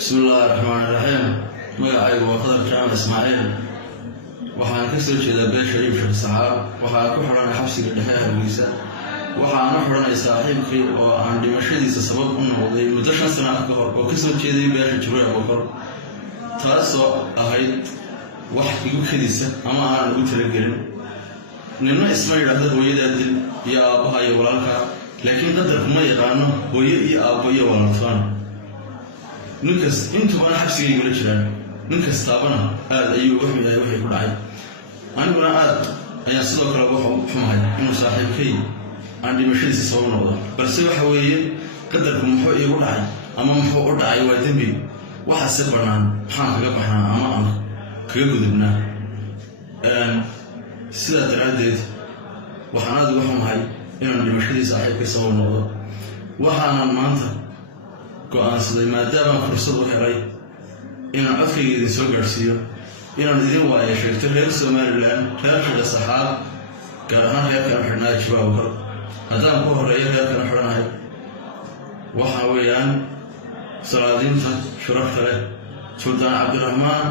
بسم الله الرحمن الرحيم. magacaygu waa Qadar Jaamac Ismaaciil waxaan ka soo jeedaa Beesha Shariif Saxaab waxaan ku xiranahay xabsiga dhexe Hargeysa waxaan u xiranahay saaxiibkii oo aan dhimashadiisa sabab u noqday muddo 5 sano ka hor oo ka soo jeeday Beesha Jibril Abubakar taasoo ahayd wax igu kadisa ama aan ugu talagelin ninna isma yiraahdo hooyada dil iyo aabaha iyo walaalka laakiin qadarku ma yaqaano hooyo iyo aabo iyo walaaltaan ninkaas intuu aan xabsiga igula jiraan ninkaas taabana aad ayuu u xumahay wixii ku dhacay aniguna aad ayaa sidoo kale wuxuu xumahay inuu saaxiibkay aan dhimashadiisa sabab noqdo balse waxa weeye qadarku muxuu igu dhacay ama muxuu u dhacay waa dambi waxa si banaan maxaan kaga baxnaa ama aan kaga gudubnaa sida daraadeed waxaan aad uga xumahay inaan dhimashadiisa saaxiibkay sabab noqdo waxaan maanta go'aansaday maadaama fursad u helay inaan codkayga idin soo gaarsiiyo inaan idin waayo sheegto reer Somaliland reer Saxaab gaar ahaan reerkan xidhnaa Jibril haddaan ku horeeyo reerkan xidhnahay waxa weeyaan salaadiinta shurafta leh Sultan Abdurrahman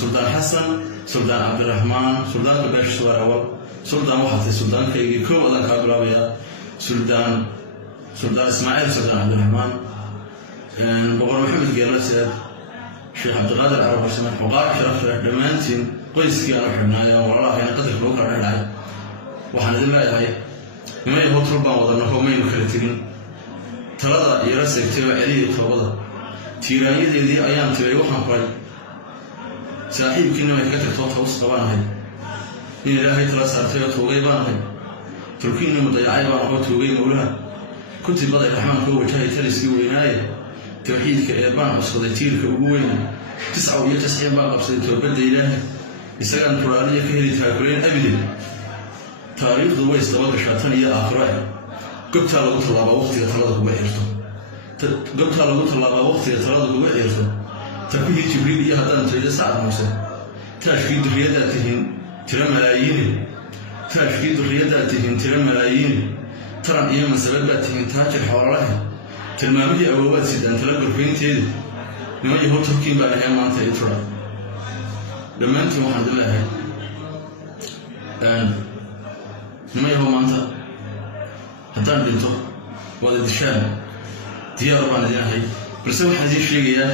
Sultan Hassan Sultan Abdurrahman Sultan Beesha Suwarawa Sultan waxaa sultaankaygii koow adan ka bilaabaya Sultan Ismaaciil Sultan Abdurrahman boqor Maxamed Geerlaseed Sheekh Abdulqaadir Carab Xuseen Xuqaaq sharaf leh dhammaantiin qoyskii aan xidhnaayo walaalahayna qadarka loo kala dhacay waxaan idin leeyahay inay hotel baan wadana hoomaynu kala tegin talada iyo raseegtay celiyo toobada tiiraanyadeedii ayaan tiray waxaan qoray saaxiibkiina way ka tagtoo toos qabaanahay in ilaahay tala saartay oo toogay baanahay turkiina mudayacay baan oo toogay mawlaha kutibada raxmaanka wajahay taliskii weynaaye توحيدك يا بان أصدقائي كوين 99 بان أصدقائي توبد إله يسأل القرآنية كهذه تاكلين أبدا تاريخ دويس طبق شاتنية آخرين قبت على قلت الله بوقت يترادك بأيرته قبت على قلت الله بوقت يترادك بأيرته تفيه جبريل يهدان تريد ساعة موسى تشكيد رياداتهم ترى ملايين تشكيد رياداتهم ترى ملايين ترى أيام سبباتهم تاجر حوالهم tilmaamihii awoowaad sidaan tala gorfaynteeda niman yahow turkiin baa dhahay maanta i tura dhammaantiin waxaan dileeyahay niman yahow maanta haddaan dhinto waad idishaan diyaar baan idin ahay balse waxaan idiin sheegayaa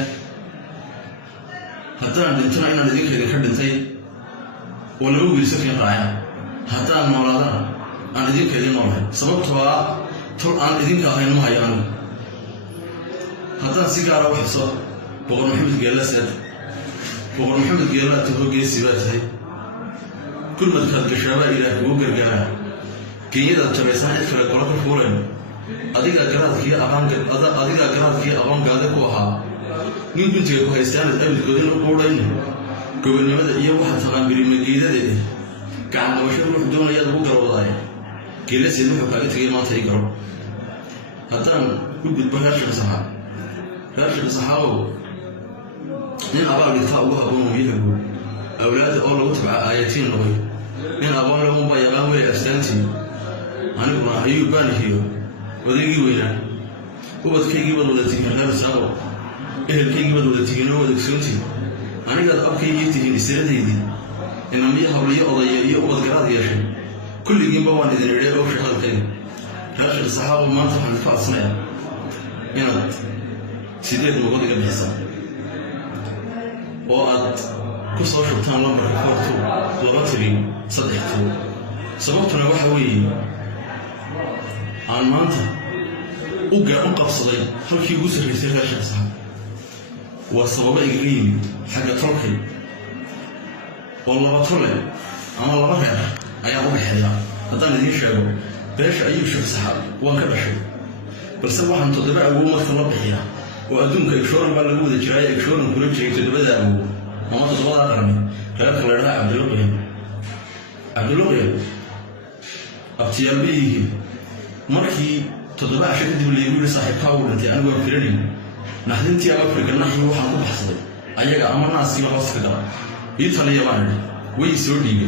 haddaan dhintona inaan idinka idinka dhintay oo laba wiilsakin raaceen haddaan noolaadana aan idinka idin noolahay sababtoo ah tol aan idinka ahayn ma hayo anigu haddaan si gaara u xuso boqor Maxamed Geerlaseed boqor Maxamed Geerlaseed hoggeysii baa tahay kulmadkaad gashaabaa ilaah ugu gargaaraa kenyada tabaysan cid kale kula fuuleen adiga garaadkii aqoongaada ku ahaa nin guntiga ku haystaan abidkoodin u quudhayn gobonnimada iyo waxa taqaanbiri mageedadeeda gacan qabasho ruux doonaya ugu garowdaay Geerlaseed wuxuu kaaga tagay maanta i garo haddaan u gudbo reerka Saxaab reerka Saxaab in abaal dhigta ugu haboon yahay awlaad oo lagu tabca aayatiin looy in abaal lagu bayaqaan way astaantii anigu ayuu baaniyo wadagii weynaa ubadkaygii wada tigin reer Saxaab ehelkaygii wada tigin oo wada ogsoontii aniga abkaygii tigin isiradeedii inamiya hawliyo odaya iyo ubad garaad yeeshay kulligiinba waan idin idhay oo shaqadkayga reerka Saxaab maanta waxaan ka codsanayaa inaad sideed luqad iga bixisa oo aad ku soo shubtaan lambarka 42 sababtuna waxa weeye aan maanta u qabsaday halkii ugu sarreysay reerka Saxaab waa sababa iga yimid xagga tolkay oo laba tole ama laba reer ayaa u dhexeeya haddaan idiin sheego beesha ayuu Sheekh Saxaab waan ka dhashay balse waxaan toddoba awood marka la bixiyaa وأدونك إكشورن بقى اللي هو ده جراي إكشورن كله بشيء تبدأ وما تطلع أكرمي خلال خلالها عبد الله أبتيار بيه مركي تطلع شيء تدي اللي يقول صاحب كاول أنت أنا وفرني نحن أنت أفريقيا نحن روح عند بحصل أيها أمرنا سيما بس كده يطلع يبان ويسودي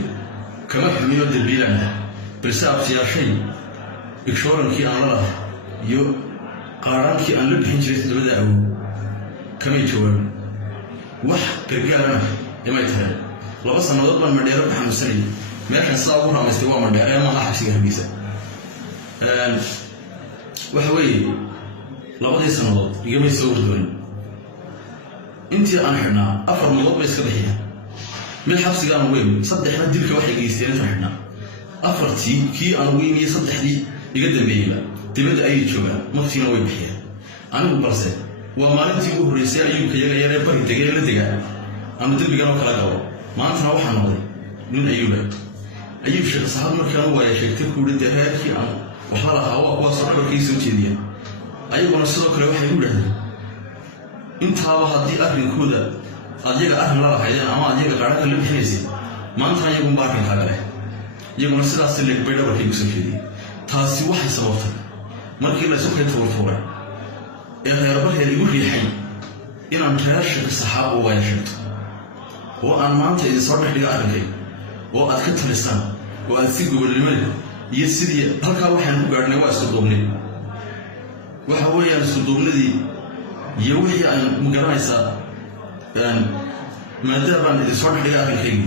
كما حميد الدبيلة بس أبتيار شيء إكشورن كي أنا يو قارنكي أن لبحين جريت دبدا kamay jawaabin wax gargaarana imay tahay laba sanadood baan madheero ka xanuunsanayay meeshan sidaa ugu raameystay waa madheero maaha xabsiga Hargeysa waxa weeye labadii sanadood igamay soo wardoonin intii aan xidhnaa 4 madood bay iska bixiyeen mid xabsigaan weyn saddexna dilka waxay geysteen xidhnaa afartii kii aan weyniyay saddexdii iga dambeeyay dibadda ay joogaan martiina way bixiyeen anigu balse waa maalintii ugu horeysay ayuu kayaga yaree bari degay la degaa ama dambigan oo kala gabo maantana waxaan noqday nin ayuu sheekh saxaab markaan waa sheegtay ku dhintay heerkii aan waxa la hawo waa soo korkiisa jeediya ayaguna sidoo kale waxay u dhahdeen intaaba haddii arrinkooda adiga arrin la lahaydeen ama adiga qaranka la bixinaysay maanta ayagu baarin kale iyaguna sidaas leeg bay dhabarkay u soo jeediyay taasi waxay sababtay markii la soo kayto furay ee reerbaheeda igu riixay inaan reerka saxaab u waayashato oo aan maanta idin soo dhigay arrinkay oo aad ka talisaan oo aad si gobolnimada iyo sidii halkaa waxaan ku gaarnay waa isku duubnay waxa weeyaan isku duubnadii iyo wixii aan magaranaysaa maadaama aan idin soo dhigay arrinkay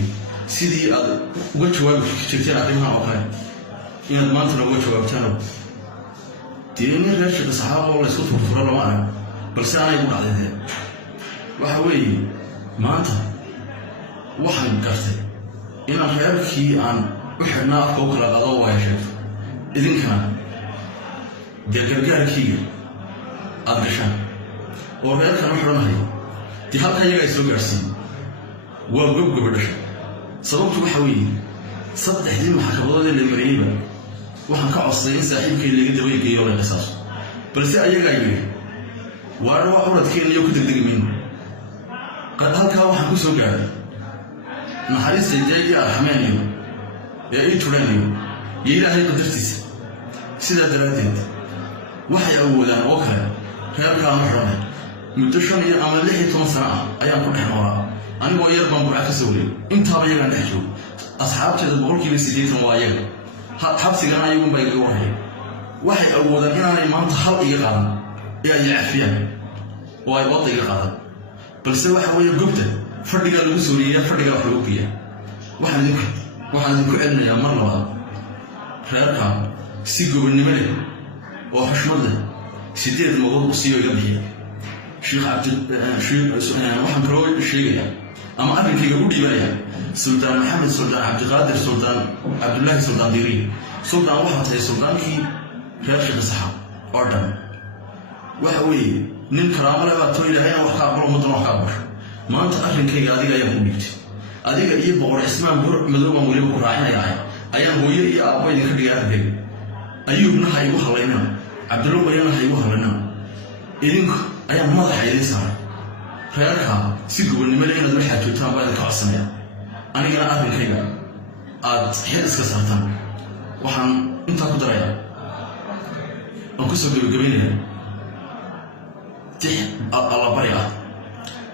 sidii aad uga jawaabi jirteen arrimaha oo kale inaad maanta uga jawaabtaan diinna reerka saxaab oo la isku furfuro lama arag balse aanay u dhacday waxa weeye maanta waxaan gartay inaan reerkii aan u xidhnaa afka u kala qado waayasheegto idinkana dee gargaarkiiga aad gashaan oo reerkan u xidhanahay dee halka iyaga ay soo gaarsiin waa gobgoba dhasha sababtu waxa weeye saddexdii maxkamadood ee la mariyeyba waxaan ka codsaday in saaxiibkay laga daba geeyo la qisaaso balse ayagaa yidhi waa curadkeena iyo ku degdegi mayno halkaa waxaan ku soo gaaray naxariista deeqii arxameenayo ee ii turanayo iyo ilaahay qadartiisa sidaa daraaddeed waxay awoodaan oo kale reerkaan u xidhanay muddo 5 ama 16 sano ah ayaan ku dhex noolaa anigoo yar baan burca ka soo wareey intaaba iyagaan dhex joogo asxaabteeda 80% waa iyaga xabsigana ayagun baa iga warhaya waxay awoodaan inaanay maanta hal iga qaadan ee ay cafiyaan oo ay wada iga qaadan balse waxa weeye gubta fadhiga lagu soo riyaa fadhiga wax lagu biyaa waxaan idinku celinayaa mar labaad reerka si gobonnimo leh oo xushmad leh 8 madood u siiyo iga bixiya sheekh waxaan kaloo sheegayaa ama arrinkayga u dhiibaya سلطان محمد سلطان عبد القادر سلطان عبد الله سلطان ديري سلطان واحد هي سلطان كي كاشف الصحاب أردن وحوي نين كرامة لا بتوي لهنا وحقابر ومدن وحقابر ما أنت أهل كي هذه أيام بيت هذه أيام بقول اسمه مدرب مولي بقراعنا يعني أيام هو يا أبوي ذيك الرجال أيوب نها يوه لنا عبد الله بيانا يوه لنا إذن أيام ماذا حيلي صار خيالها سيقول نملينا ذبح حتى بعد كعصنا أنا أهل كيغا أد حيلس كسرتان وحن أنت قدريا أنكسر بجبينه تح الله بريا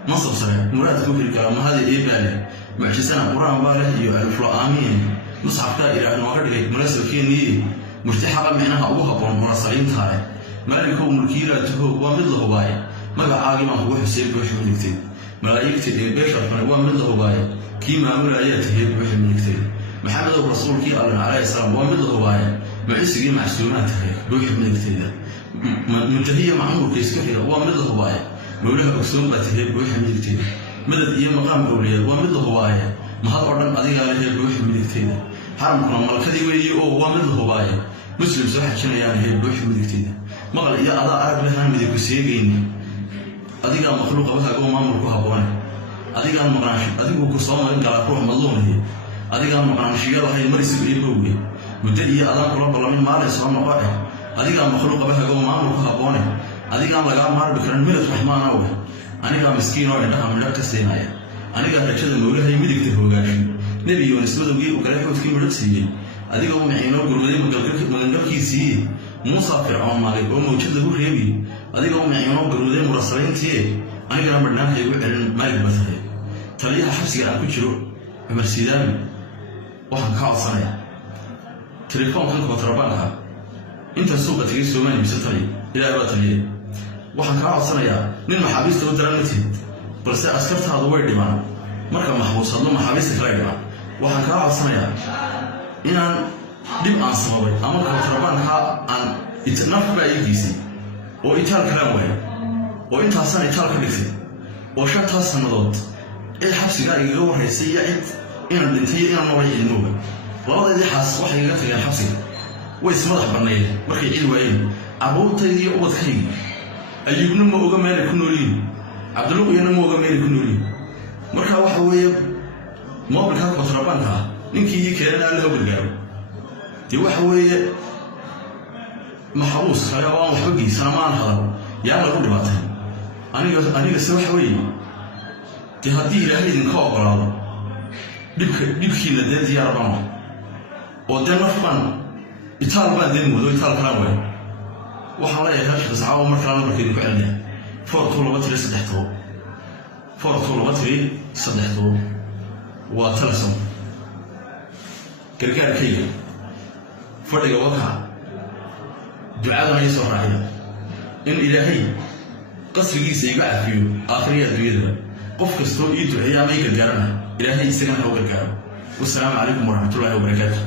مصر سريع مراد كل الكلام هذه إيه باله معجزنا قرآن باله يعرف له آمين نصحف كائر عن مغرب مناسب كيني مرتاحة معناها أبوها بون مراسلين تاعي مالك هو ملكيلة هو ومثله باي ما عاقل ما هو حسين بوحي كتير ملايكتي دي بشر من ومثله باي كيما عمل آياته بوحي كتير محمد الرسول كي قال عليه السلام ومثله باي معسكي معسوماته بوحي كتير منتهية معمول كيس كثير ومثله باي مولها أكسوم بته بوحي كتير مدد إيه مقام أولياء ومثله باي ما هذا أردن أديك عليه بوحي كتير حرم كنا ملكدي ويجي أو ومثله باي مسلم صحيح شنو يعني بوحي كتير ما قال يا أضاء عرب لها مدك سيجيني أديك مخلوق بها قوم أمر كوها بونه أديك مقرنش أديك كسام إن قال روح مظلوم هي أديك مقرنش يا رح يمرس بيبوي مدري أداك رب العالمين ما له سلام قائع أديك مخلوق بها قوم أمر كوها بونه أديك لقى مار بكرن ملك رحمن أوه أنا كان مسكين وعندها ملك تستينايا أنا كان رجل مولى هي مدك تهوجاش نبي ونسود وجي وكره وتكين ملك سيء أديك هم عينه قرودي مقلق كيسي موسى فرعون مالك وموجود له ريبي أديك هم عينه قرودي مرسلين تيه أنا كان برنامج يقول عن مالك مثلا تليها حبسي أنا كنت شروع بمرسيدامي واحد كعب صنايع تليفون كان كنتربانها أنت السوق تجي سوماني بستري إلى أبا تليه waxaan kaa codsanayaa nin maxaabiista u daran matid balse askartaadu way dhimaan marka maxbuus hadlo maxaabiista kala dhimaan waxaan kaa codsanayaa inaan dhib aan sababay ama kontrabaankaa aan naf baa ii geysay oo itaal kalaan waayay oo intaasaan itaal ka dhigtay oo 5 sannadood ee xabsigaa igaga warraysay iyo cid inaan dhintay inaan noolay ilmooga labadeedii xaas waxay iga tageen xabsiga way ismadax banneeyeen markay cid waayeen carruurtaydii iyo ubadkaygi ayuubna ma oga meelay ku noolyihin cabdiluqiyana ma oga meelay ku noolyihin markaa waxa weeye moobilkaa kontrabaanka ah ninkii ii keenana alla ha gargaaro dee waxa weeye maxbuus kale oo aan waxba geysana maan hadan yaa lagu dhibaatay anigase waxa weeye dee haddii ilaahay idinka ogolaado dhibkiina dee diyaar baan ah oo dee naf baan itaal baan dee moodo itaal kalaan waay waxaan leeyahay hashka saxaabo mar kalena markaydin ku celinahay 4 waa talasom gargaarkayga fadhiga wakaca ducadana ii soo raaciya in ilaahay qasrigiisa iga cafiyo aakhiriya adduunyadaba qof kastoo ii duceeya ama ii gargaarana ilaahay isagana ha u gargaaro wasalaamu calaykum waraxmatullaahi wabarakaatu